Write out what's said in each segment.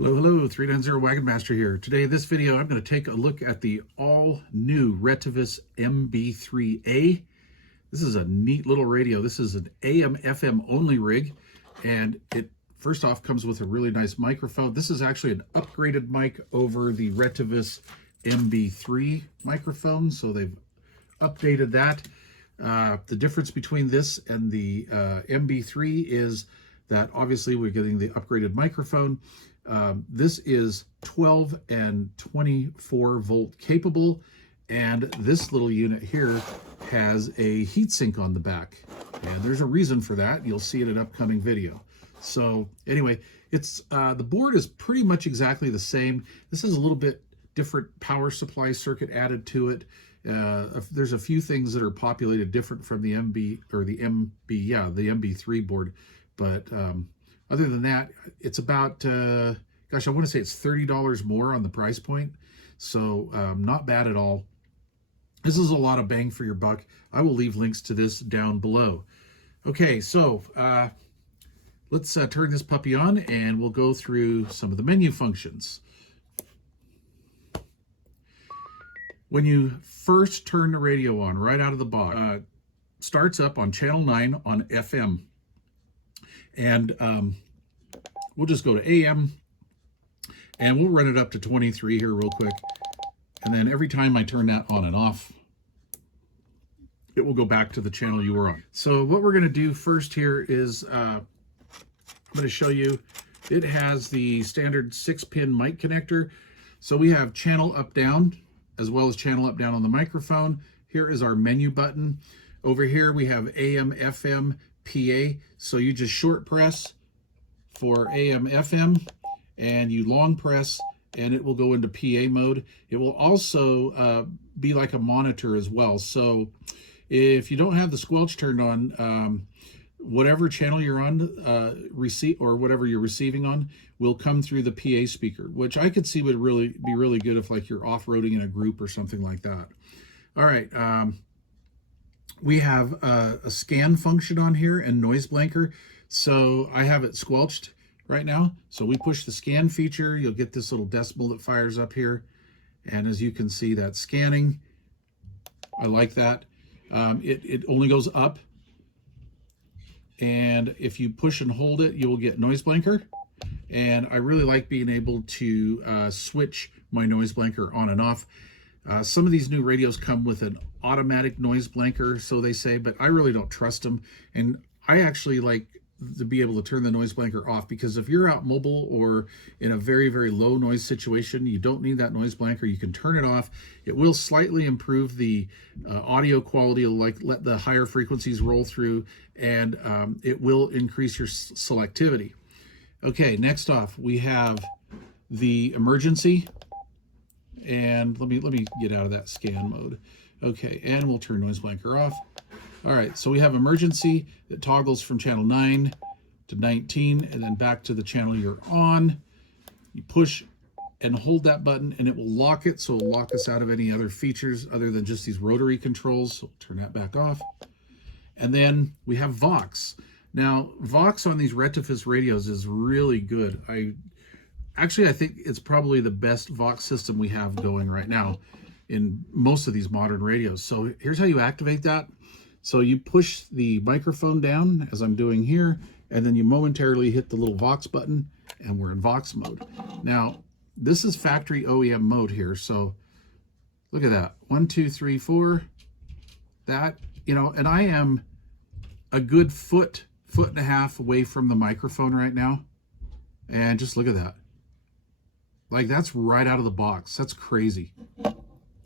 Hello, hello, 390 Wagon Master here. Today, in this video, I'm going to take a look at the all-new Retevis MB-3A. This is a neat little radio. This is an AM/FM only rig, and it first off comes with a really nice microphone. This is actually an upgraded mic over the Retevis MB3 microphone, so they've updated that. The difference between this and the MB3 is that obviously we're getting the upgraded microphone. This is 12 and 24 volt capable, and this little unit here has a heatsink on the back, and there's a reason for that. You'll see it in an upcoming video. So anyway, it's the board is pretty much exactly the same. This is a little bit different power supply circuit added to it. There's a few things that are populated different from the MB3 board, but other than that, it's about, gosh, I want to say it's $30 more on the price point. So not bad at all. This is a lot of bang for your buck. I will leave links to this down below. Okay, so let's turn this puppy on and we'll go through some of the menu functions. When you first turn the radio on right out of the box, starts up on channel 9 on FM. And we'll just go to AM and we'll run it up to 23 here real quick. And then every time I turn that on and off, it will go back to the channel you were on. So what we're going to do first here is I'm going to show you, it has the standard 6-pin mic connector. So we have channel up down as well as channel up down on the microphone. Here is our menu button. Over here we have AM, FM, PA. So you just short press for AM, FM, and you long press and it will go into PA mode. It will also be like a monitor as well. So if you don't have the squelch turned on, whatever channel you're on, or whatever you're receiving on, will come through the PA speaker, which I could see would be really good if like you're off-roading in a group or something like that. All right, we have a scan function on here and noise blanker. So I have it squelched right now. So we push the scan feature, you'll get this little decimal that fires up here. And as you can see, that's scanning. I like that. It only goes up. And if you push and hold it, you will get noise blanker. And I really like being able to switch my noise blanker on and off. Some of these new radios come with an automatic noise blanker, so they say, but I really don't trust them. And I actually like to be able to turn the noise blanker off, because if you're out mobile or in a very, very low noise situation, you don't need that noise blanker. You can turn it off. It will slightly improve the audio quality, like let the higher frequencies roll through, and it will increase your selectivity. Okay, next off, we have the emergency. And let me get out of that scan mode. Okay, and we'll turn noise blanker off. All right, so we have emergency that toggles from channel 9 to 19 and then back to the channel you're on. You push and hold that button and it will lock it, so it'll lock us out of any other features other than just these rotary controls. So turn that back off. And then we have Vox. Now, Vox on these Retevis radios is really good. I think it's probably the best Vox system we have going right now in most of these modern radios. So here's how you activate that. So you push the microphone down, as I'm doing here, and then you momentarily hit the little Vox button, and we're in Vox mode. Now, this is factory OEM mode here, so look at that. 1, 2, 3, 4. That, and I am a good foot and a half away from the microphone right now. And just look at that. Like, that's right out of the box. That's crazy.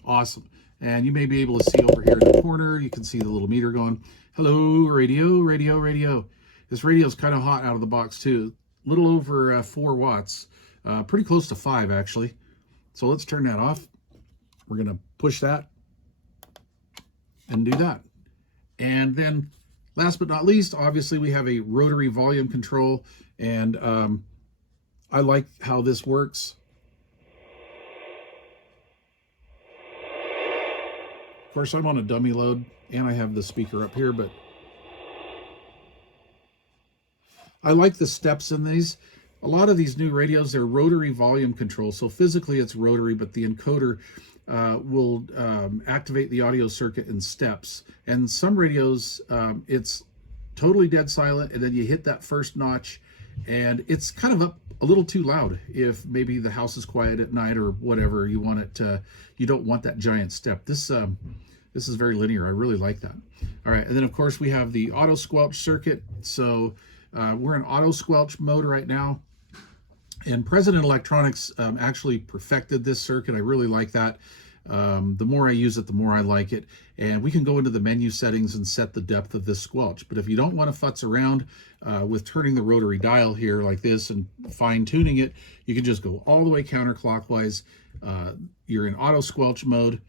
Awesome. And you may be able to see over here in the corner, you can see the little meter going, hello, radio, radio, radio. This radio is kind of hot out of the box too. A little over 4 watts, pretty close to 5 actually. So let's turn that off. We're going to push that and do that. And then last but not least, obviously we have a rotary volume control, and I like how this works. Of course, I'm on a dummy load and I have the speaker up here, but I like the steps in these. a lot of these new radios, they're rotary volume control. So physically it's rotary, but the encoder will activate the audio circuit in steps. And some radios, it's totally dead silent, and then you hit that first notch, and it's kind of up a little too loud if maybe the house is quiet at night or whatever. You want it to, you don't want that giant step. This is very linear. I really like that. All right, and then of course we have the auto squelch circuit. So we're in auto squelch mode right now. And President Electronics actually perfected this circuit. I really like that. The more I use it, the more I like it. And we can go into the menu settings and set the depth of this squelch. But if you don't want to futz around with turning the rotary dial here like this and fine tuning it, you can just go all the way counterclockwise. You're in auto squelch mode.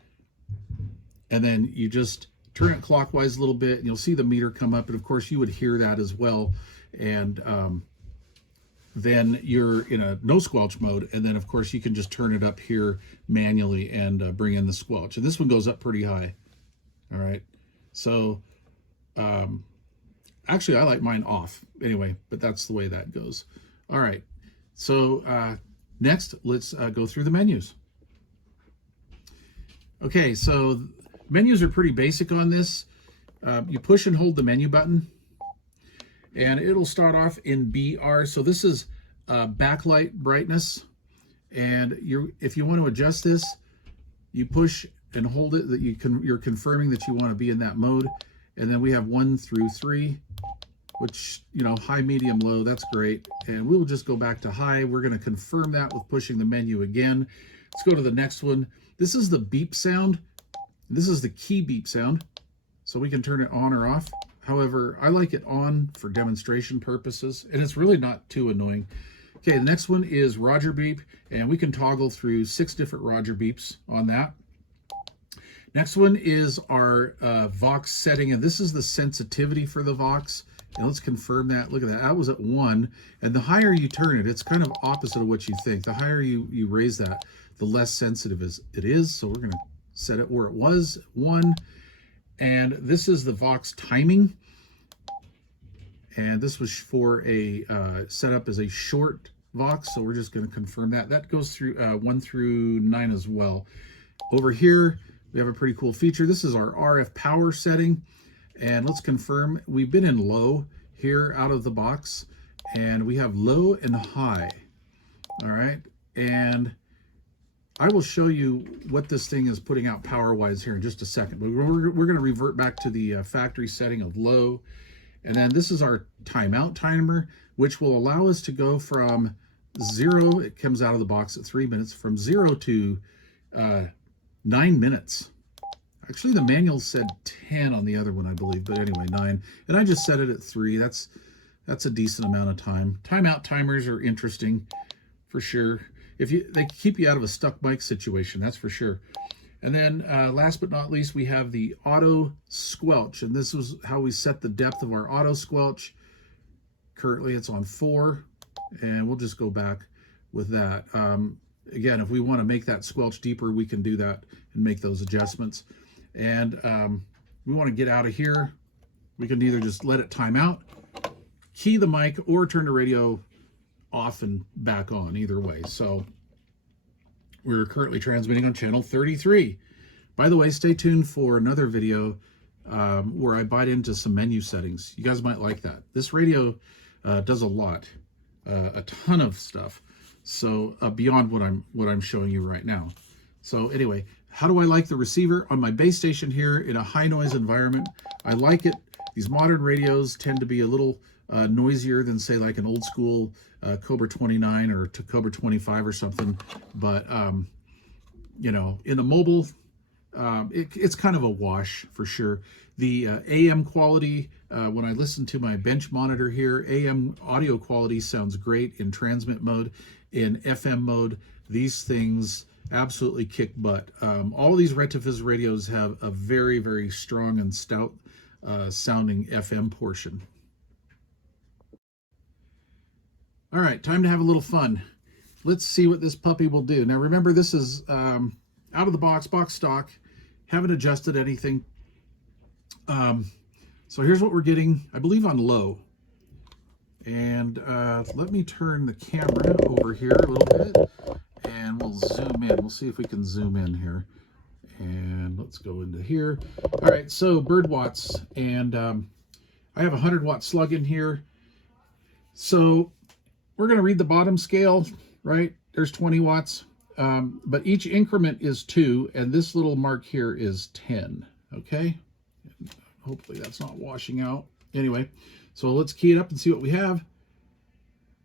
And then you just turn it clockwise a little bit and you'll see the meter come up. And of course you would hear that as well. And then you're in a no squelch mode, and then of course you can just turn it up here manually and bring in the squelch. And this one goes up pretty high. All right, so actually I like mine off anyway, but that's the way that goes. All right, so next let's go through the menus. Okay, so menus are pretty basic on this. You push and hold the menu button, and it'll start off in BR. So this is backlight brightness, and if you want to adjust this, you push and hold it. That you're confirming that you want to be in that mode. And then we have 1 through 3, which, you know, high, medium, low. That's great. And we'll just go back to high. We're going to confirm that with pushing the menu again. Let's go to the next one. This is the beep sound. This is the key beep sound, so we can turn it on or off. However, I like it on for demonstration purposes, and it's really not too annoying. Okay, the next one is Roger beep, and we can toggle through 6 different Roger beeps on that. Next one is our Vox setting, and this is the sensitivity for the Vox. And let's confirm that. Look at that. That was at 1, and the higher you turn it, it's kind of opposite of what you think. The higher you raise that, the less sensitive it is. So we're going to set it where it was, 1. And this is the Vox timing, and this was for a setup as a short Vox, so we're just going to confirm that. That goes through 1 through 9 as well. Over here we have a pretty cool feature. This is our RF power setting, and let's confirm we've been in low here out of the box, and we have low and high. All right, and I will show you what this thing is putting out power-wise here in just a second. But we're going to revert back to the factory setting of low. And then this is our timeout timer, which will allow us to go from 0, it comes out of the box at 3 minutes, from 0 to 9 minutes. Actually, the manual said 10 on the other one, I believe. But anyway, 9. And I just set it at 3. That's a decent amount of time. Timeout timers are interesting, for sure. They keep you out of a stuck mic situation, that's for sure. And then last but not least, we have the auto squelch, and this is how we set the depth of our auto squelch. Currently it's on 4, and we'll just go back with that. Again, if we want to make that squelch deeper, we can do that and make those adjustments. And we want to get out of here. We can either just let it time out, key the mic, or turn the radio off and back on, either way. So we're currently transmitting on channel 33. By the way, stay tuned for another video where I bite into some menu settings. You guys might like that. This radio does a lot, a ton of stuff. So beyond what I'm showing you right now. So anyway, how do I like the receiver on my base station here in a high noise environment? I like it. These modern radios tend to be a little noisier than, say, like an old school Cobra 29 or Cobra 25 or something. But you know, in the mobile, it's kind of a wash for sure. The AM quality, when I listen to my bench monitor here, AM audio quality sounds great in transmit mode. In FM mode, these things absolutely kick butt. All these Retevis radios have a very, very strong and stout sounding FM portion. All right, time to have a little fun. Let's see what this puppy will do. Now remember, this is out of the box stock. Haven't adjusted anything. So here's what we're getting, I believe, on low. And let me turn the camera over here a little bit, and we'll zoom in. We'll see if we can zoom in here. And let's go into here. All right, so bird watts, and I have a 100-watt slug in here. So we're going to read the bottom scale, right? There's 20 watts, but each increment is 2, and this little mark here is 10, okay? Hopefully that's not washing out. Anyway, so let's key it up and see what we have.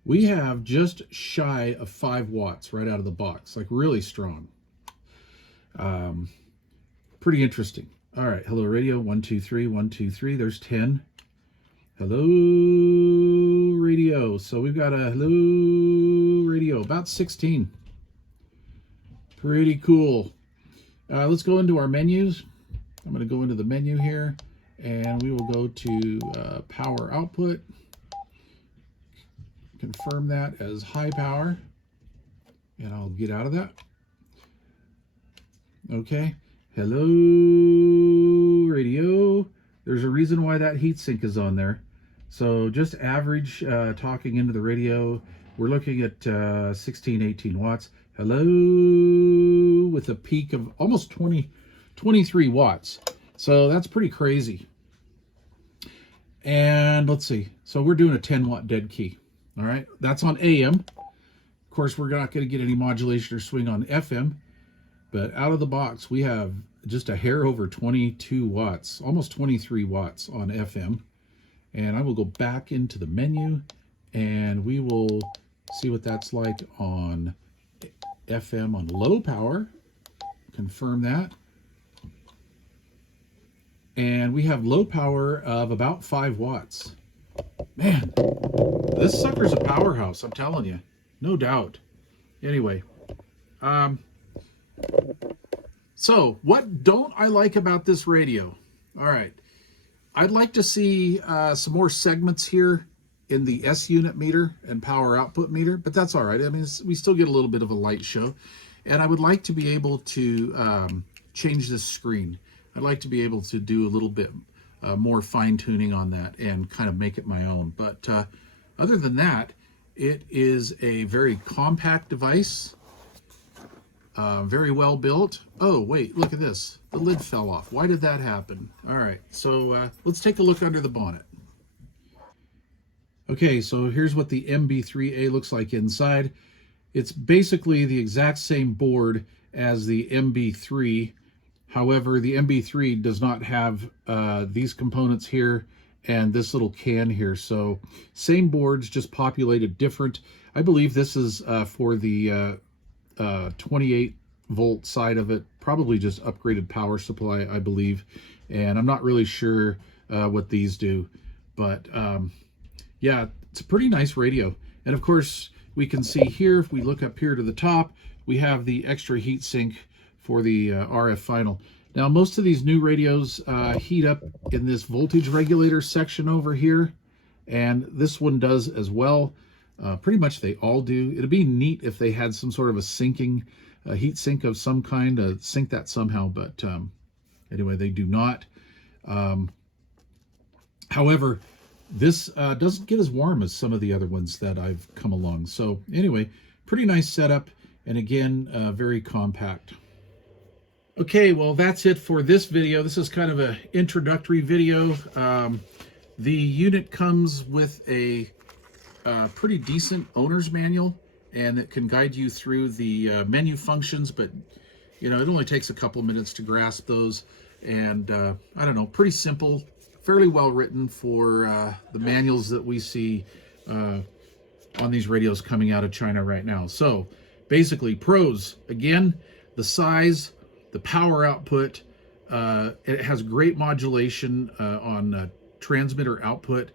We have just shy of 5 watts right out of the box, like really strong. Pretty interesting. All right, hello radio, 1 2 3 1 2 3. There's 10. Hello radio. So we've got a hello radio, about 16. Pretty cool. Let's go into our menus. I'm going to go into the menu here, and we will go to power output. Confirm that as high power, and I'll get out of that. Okay. Hello radio. There's a reason why that heatsink is on there. So just average talking into the radio, we're looking at 16, 18 watts. Hello, with a peak of almost 23 watts. So that's pretty crazy. And let's see. So we're doing a 10-watt dead key. All right, that's on AM. Of course, we're not going to get any modulation or swing on FM. But out of the box, we have just a hair over 22 watts, almost 23 watts on FM. And I will go back into the menu, and we will see what that's like on FM on low power. Confirm that. And we have low power of about 5 watts. Man, this sucker's a powerhouse, I'm telling you. No doubt. Anyway, so what don't I like about this radio? All right. I'd like to see some more segments here in the S unit meter and power output meter, but that's all right. I mean, we still get a little bit of a light show. And I would like to be able to change this screen. I'd like to be able to do a little bit more fine tuning on that and kind of make it my own. But other than that, it is a very compact device, very well built. Oh, wait, look at this. The lid fell off. Why did that happen? All right, so let's take a look under the bonnet. Okay, so here's what the MB-3A looks like inside. It's basically the exact same board as the MB-3. However, the MB-3 does not have these components here and this little can here. So same boards, just populated different. I believe this is for the 28 volt side of it, probably just upgraded power supply, I believe. And I'm not really sure what these do, but yeah, it's a pretty nice radio. And of course, we can see here, if we look up here to the top, we have the extra heat sink for the RF final. Now, most of these new radios heat up in this voltage regulator section over here, and this one does as well. Pretty much they all do. It'd be neat if they had some sort of a heat sink of some kind to sync that somehow, but anyway, they do not. However, this doesn't get as warm as some of the other ones that I've come along. So anyway, pretty nice setup, and again, very compact. Okay, well, that's it for this video. This is kind of an introductory video. The unit comes with a pretty decent owner's manual, and it can guide you through the menu functions, but you know, it only takes a couple minutes to grasp those. And I don't know, pretty simple, fairly well written for the manuals that we see on these radios coming out of China right now. So basically, pros, again, the size, the power output, it has great modulation on transmitter output,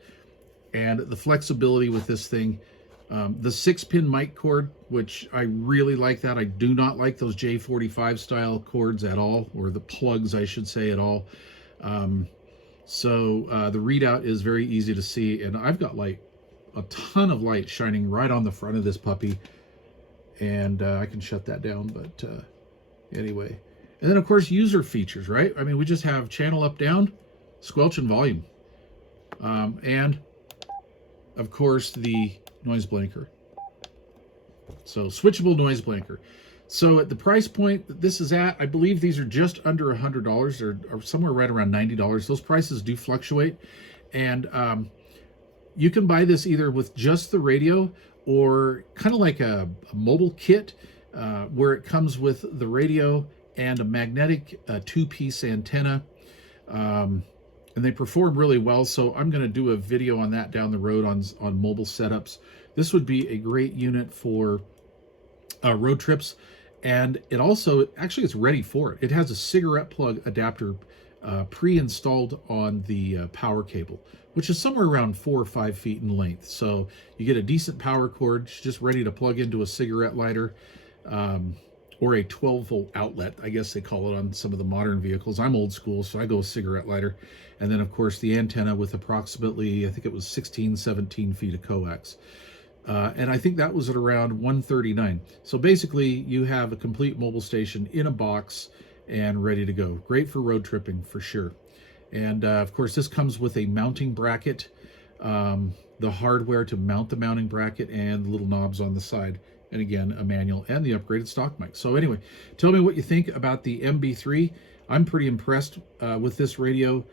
and the flexibility with this thing. The 6-pin mic cord, which I really like that. I do not like those J45 style cords at all, or the plugs, I should say, at all. So the readout is very easy to see, and I've got like a ton of light shining right on the front of this puppy, and I can shut that down, but anyway. And then, of course, user features, right? I mean, we just have channel up, down, squelch, and volume. And of course, the noise blanker. So switchable noise blanker. So at the price point that this is at, I believe these are just under $100 or somewhere right around $90. Those prices do fluctuate. And you can buy this either with just the radio or kind of like a mobile kit where it comes with the radio and a magnetic two-piece antenna. And they perform really well, so I'm going to do a video on that down the road on mobile setups. This would be a great unit for road trips, and it also, actually it's ready for it. It has a cigarette plug adapter pre-installed on the power cable, which is somewhere around 4 or 5 feet in length. So you get a decent power cord, just ready to plug into a cigarette lighter, or a 12-volt outlet, I guess they call it on some of the modern vehicles. I'm old school, so I go with cigarette lighter. And then, of course, the antenna with approximately, I think it was 16, 17 feet of coax. And I think that was at around $139. So basically, you have a complete mobile station in a box and ready to go. Great for road tripping, for sure. And, of course, this comes with a mounting bracket, the hardware to mount the mounting bracket, and the little knobs on the side. And again, a manual and the upgraded stock mic. So anyway, tell me what you think about the MB3. I'm pretty impressed with this radio.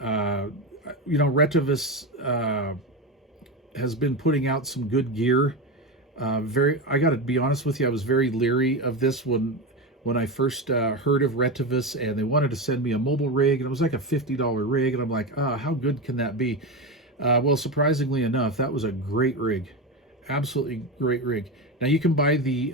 You know, Retevis has been putting out some good gear. I got to be honest with you, I was very leery of this when I first heard of Retevis, and they wanted to send me a mobile rig, and it was like a $50 rig, and I'm like, how good can that be? Well, surprisingly enough, that was a great rig. Absolutely great rig. Now you can buy the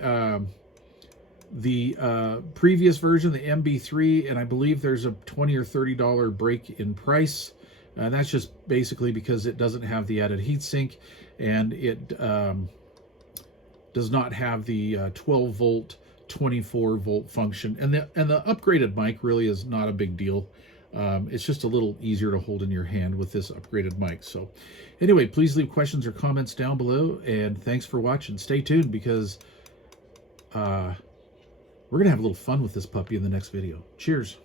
previous version, the MB3, and I believe there's a $20 or $30 break in price. And that's just basically because it doesn't have the added heatsink, and it does not have the 12-volt, 24-volt function. And the upgraded mic really is not a big deal. It's just a little easier to hold in your hand with this upgraded mic. So anyway, please leave questions or comments down below, and thanks for watching. Stay tuned, because we're gonna have a little fun with this puppy in the next video. Cheers.